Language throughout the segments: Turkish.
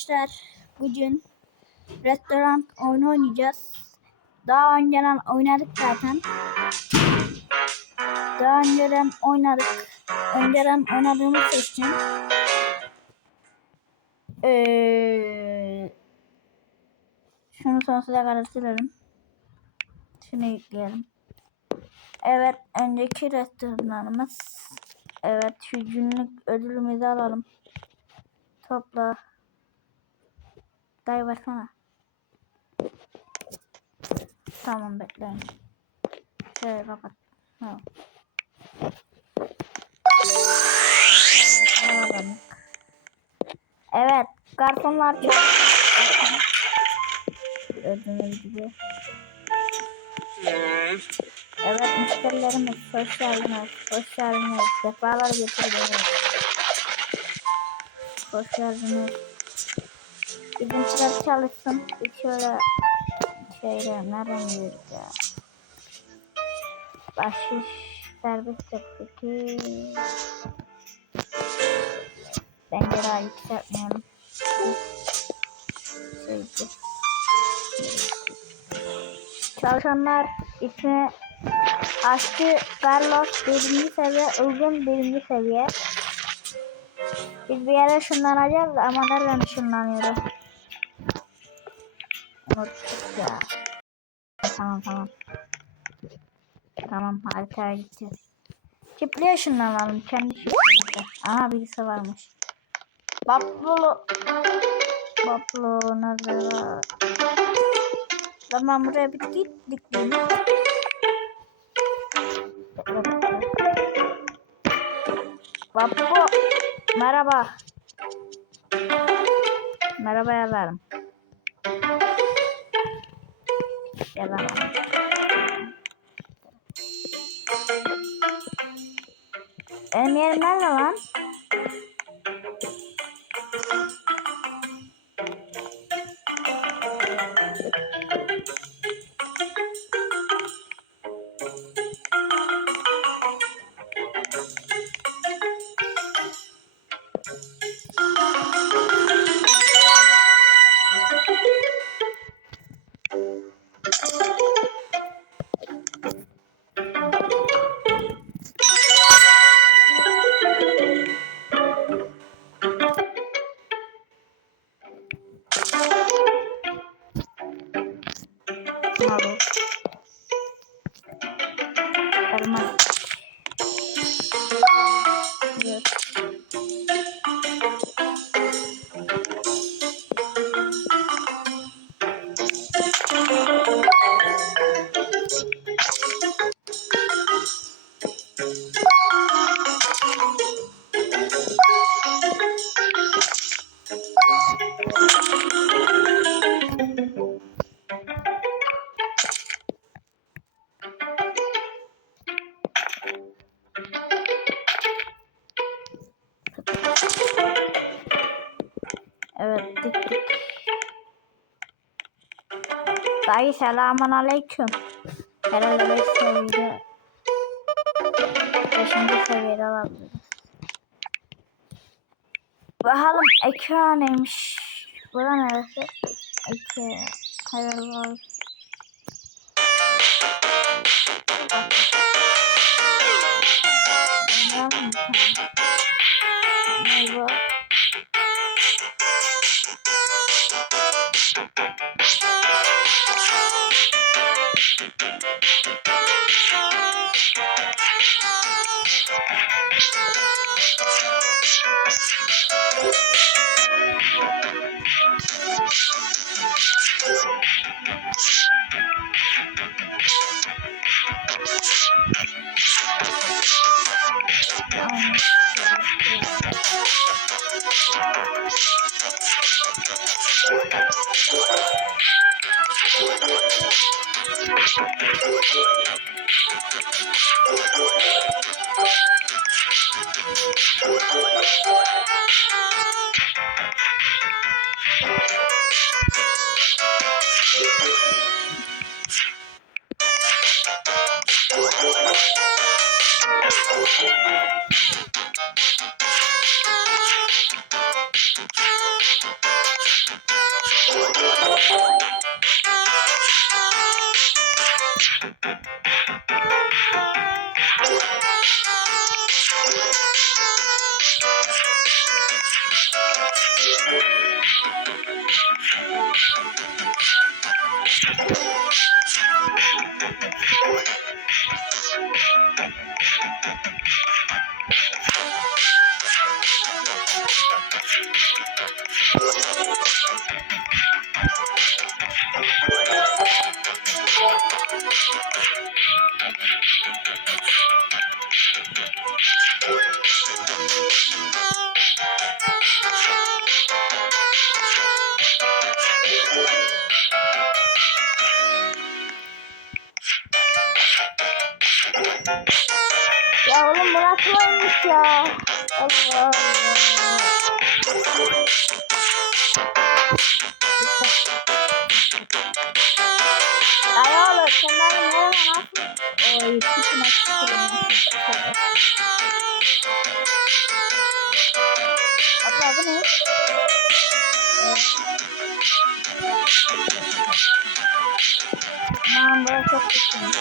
Arkadaşlar bugün restoran oyunu oynayacağız. Daha önceden oynadık zaten. Daha önceden oynadık. Önceden oynadığımız için ee, şunu sonsuza kadar silerim. Şunu yükleyelim. Evet önceki restoranımız. Evet şu günlük ödülümüzü alalım. Topla. Dayı baksana. Tamam bekleyin. Şöyle kapat. Tamam. Evet, garsonlar çok Gördüğünüz gibi. Evet, müşterilerimiz hoş geldiniz. Hoş geldiniz. Sefalar getirdiniz. Hoş geldiniz. Bizimkiler çalışsın. Şöyle şeyle nereden ya? Bahşiş serbest yapıcı. Bence daha yükseltmeyelim. Şeydi. Çalışanlar ismi Aşçı Carlos birinci seviye, uygun birinci seviye. Biz bir yere ışınlanacağız ama nereden ışınlanıyoruz? Ya. Tamam tamam. Tamam haritaya gideceğiz. Çiftliğe ışınlanalım kendi çiftliğimizde. Aha birisi varmış. Bablu nerede var? Tamam buraya bir git dikleyeyim. Bablu. Merhaba. Merhaba yazarım. Yazarım. Benim yerim lan? varmaz. Dayı selamun aleyküm. Herhalde 5 seviyede 5. seviyede alabiliriz. Bakalım ekran neymiş? Bura neresi? Eke. Hayırlı olsun. Ya? Allah Allah. Ay oğlum sen benim nereye nasıl? Oy sıkıyorum. Abla bu ne? Aman bura çok sıkıntı.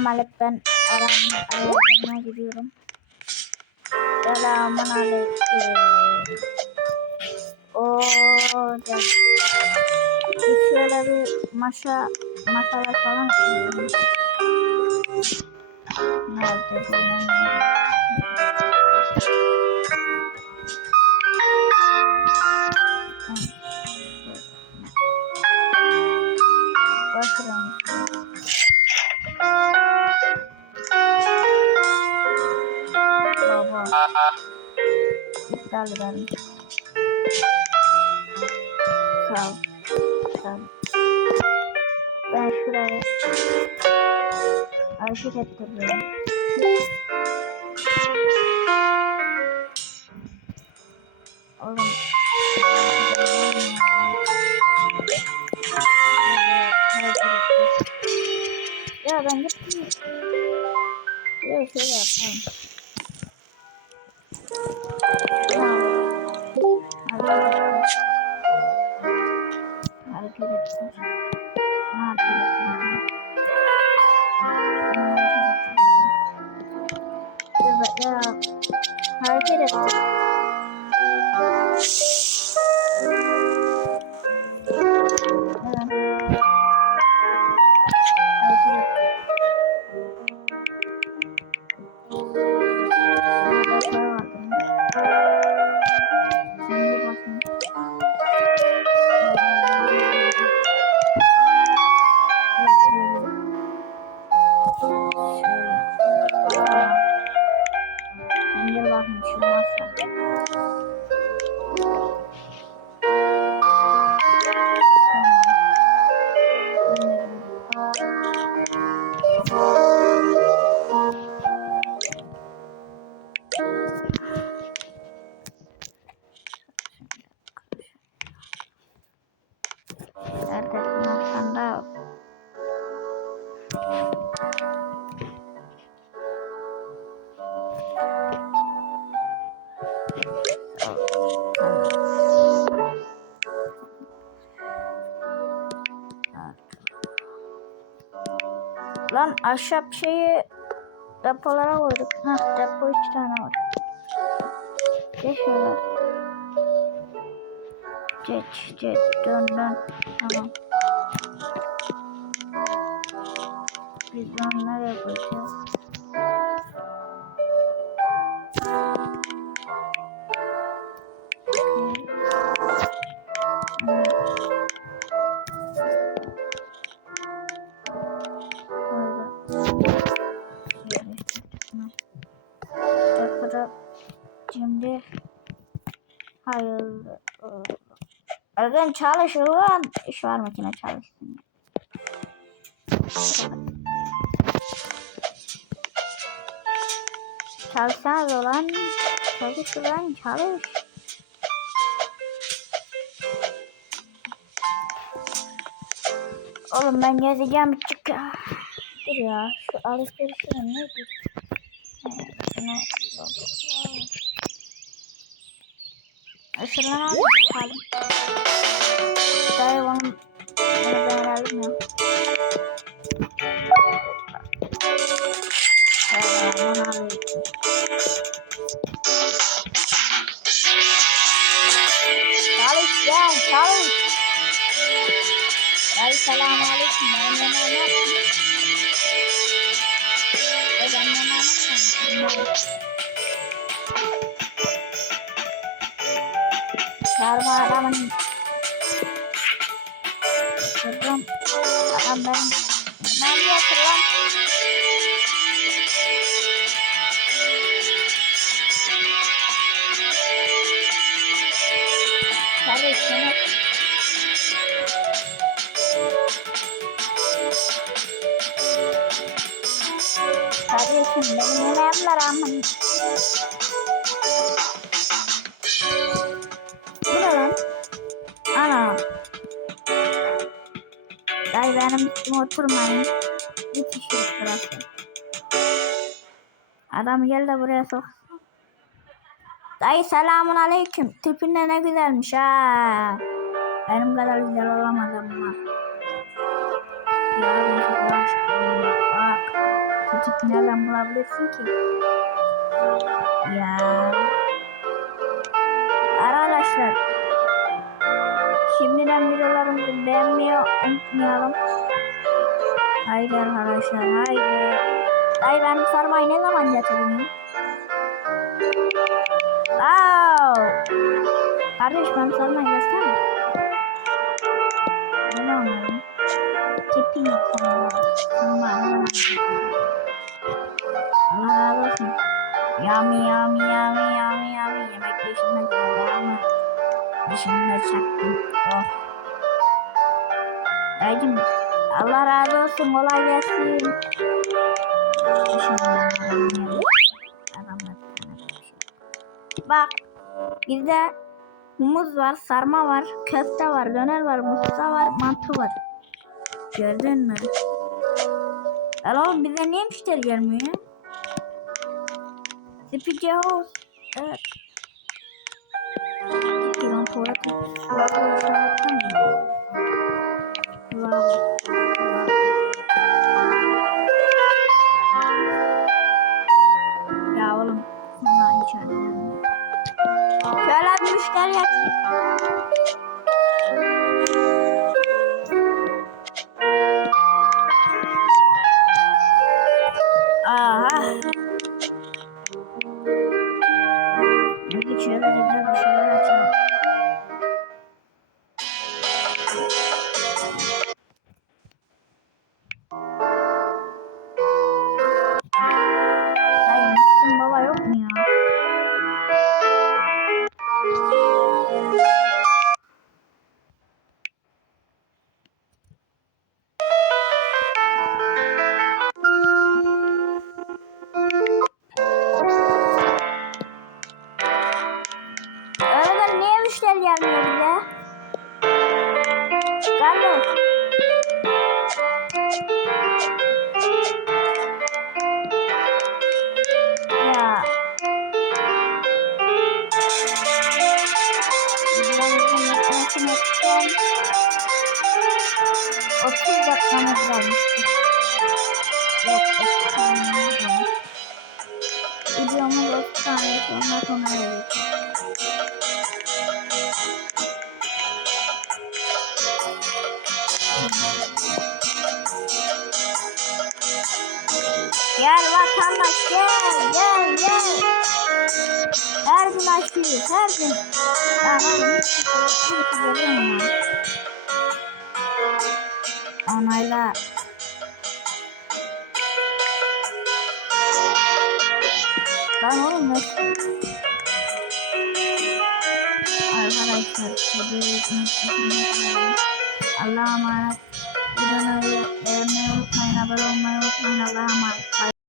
Emanet ben aramın ayarlarına gidiyorum. Selamun aleyküm. Oo, gel. Bir şöyle bir maşa, maşalar falan. Nerede bu? İptal edelim. Sağ ol. Sağ. Ben şuraya hareket ettiriyorum. Oğlum. Ya ben gittim. Ya şöyle yapalım. Hareket ettim. Evet ya. Hareket ettim. Lan ahşap şeyi depolara koyduk. Hah depo iki tane var. Geç şöyle. Geç geç dön dön. Tamam. Biz bunu nereye koyacağız? Şimdi hayırlı. Arkadaşlar ben çalışırım. İş var makine çalışsın. Çalışsanız olan çalış ulan çalış. Oğlum ben gezeceğim çık. Dur ya şu alışverişim nedir? Şunu Işınlan abi bakalım. Dayı bunu ben herhalde adamın. Kırdım. Adam. Ne yapıyorsun lan? Kardeşim benim önemler ama. Bu ne lan? Ana. Dayı benim üstüme oturmayın. Bir kişilik burası. Adam gel de buraya sok. Dayı selamun aleyküm. Tipin ne güzelmiş ha. Benim kadar güzel olamaz ama. Ya. Bak. Tipi nereden bulabilirsin ki? Ya. Arkadaşlar. Şimdiden videolarımızı beğenmeyi unutmayalım. Haydi arkadaşlar haydi. Dayı benim sarmayı ne zaman getirdin? Wow. Kardeş ben sarmayı. Ne Dayıcım Allah razı olsun. Kolay gelsin. Bak bizde humus var, sarma var, köfte var, döner var, musta var, mantı var. Gördün mü? Lan bize niye müşteri gelmiyor? Spice House. Evet. Gitti lan Wow. Ya oğlum. Bunlar içeride. Şöyle bir müşteri getir. Yapacağım. 30 dakikamız kalmıştı. Yok 30 saniyemiz kalmış. Videomuz 30 saniye sonra sona erecek. Gel vatandaş gel gel gel. Açıyoruz her gün. Görüyorum ya. Onayla. Lan oğlum ne? Arkadaşlar. Videoyu unutmayın. Allah'a emanet. Videoyu beğenmeyi unutmayın. Abone olmayı unutmayın. Allah'a emanet.